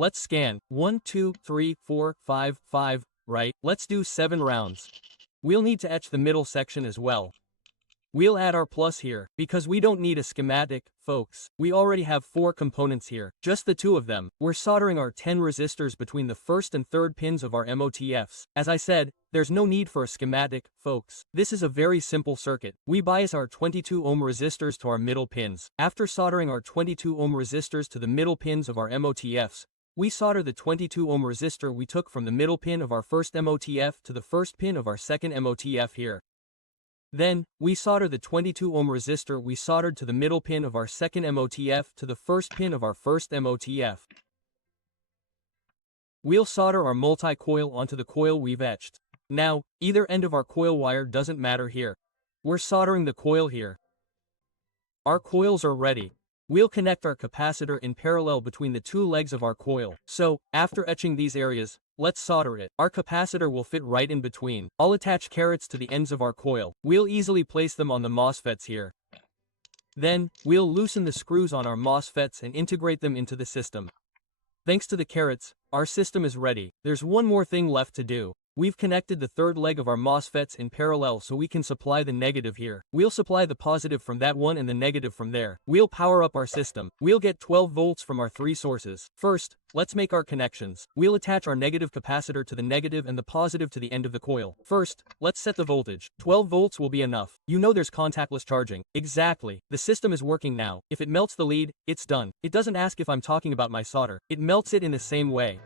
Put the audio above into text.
let's scan. 1, 2, 3, 4, 5, 5, right? Let's do 7 rounds. We'll need to etch the middle section as well. We'll add our plus here, because we don't need a schematic, folks. We already have 4 components here, just the 2 of them. We're soldering our 10 resistors between the first and third pins of our MOTFs. As I said, there's no need for a schematic, folks. This is a very simple circuit. We bias our 22 ohm resistors to our middle pins. After soldering our 22 ohm resistors to the middle pins of our MOTFs, we solder the 22 ohm resistor we took from the middle pin of our first MOTF to the first pin of our second MOTF here. Then, we solder the 22 ohm resistor we soldered to the middle pin of our second MOTF to the first pin of our first MOTF. We'll solder our multi-coil onto the coil we've etched. Now, either end of our coil wire doesn't matter here. We're soldering the coil here. Our coils are ready. We'll connect our capacitor in parallel between the 2 legs of our coil. So, after etching these areas, let's solder it. Our capacitor will fit right in between. I'll attach carrots to the ends of our coil. We'll easily place them on the MOSFETs here. Then, we'll loosen the screws on our MOSFETs and integrate them into the system. Thanks to the carrots, our system is ready. There's one more thing left to do. We've connected the third leg of our MOSFETs in parallel so we can supply the negative here. We'll supply the positive from that one and the negative from there. We'll power up our system. We'll get 12 volts from our 3 sources. First, let's make our connections. We'll attach our negative capacitor to the negative and the positive to the end of the coil. First, let's set the voltage. 12 volts will be enough. You know there's contactless charging. Exactly. The system is working now. If it melts the lead, it's done. It doesn't ask if I'm talking about my solder. It melts it in the same way.